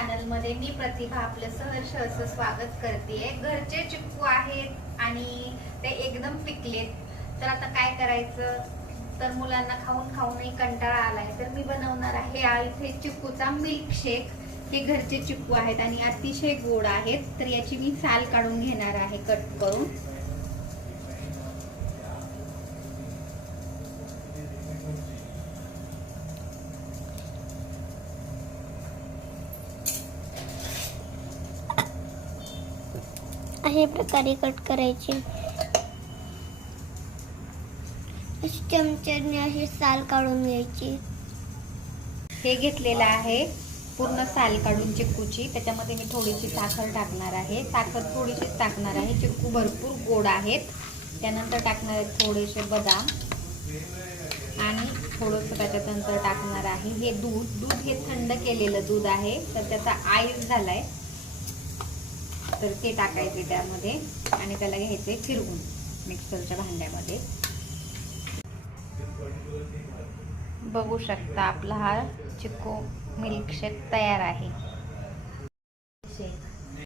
चॅनलमध्ये मी प्रतिभा आपलं सहर्ष असं स्वागत करते। घरचे चिक्कू आहेत आणि ते एकदम पिकलेत, तर आता काय करायचं, तर मुलांना खाऊन खाऊनही कंटाळा आलाय, तर मी बनवणार आहे इथे चिक्कूचा मिल्कशेक। हे घरचे चिक्कू आहेत आणि अतिशय गोड आहेत, तर याची मी साल काढून घेणार आहे कट करून। अशा प्रकारे कट करायचे, अशी चमच्याने अशी साल काढून घ्यायची। हे घेतलेलं आहे पूर्ण साल काढून चिक्कूची, त्याच्यामध्ये मी थोडीशी साखर टाकणार आहे, साखर थोडीशीच टाकणार आहे, चिक्कू भरपूर गोड आहेत। त्यानंतर टाकणार आहे थोडेसे बदाम आणि थोडंसं त्याच्यानंतर टाकणार आहे हे दूध हे थंड केलेलं दूध आहे, तर त्याचा आईस झालाय, तर ते टाकायचे त्यामध्ये आणि त्याला घ्यायचे फिरवून मिक्सरच्या भांड्यामध्ये। बघू शकता आपला हा चिक्कू मिल्कशेक तयार आहे।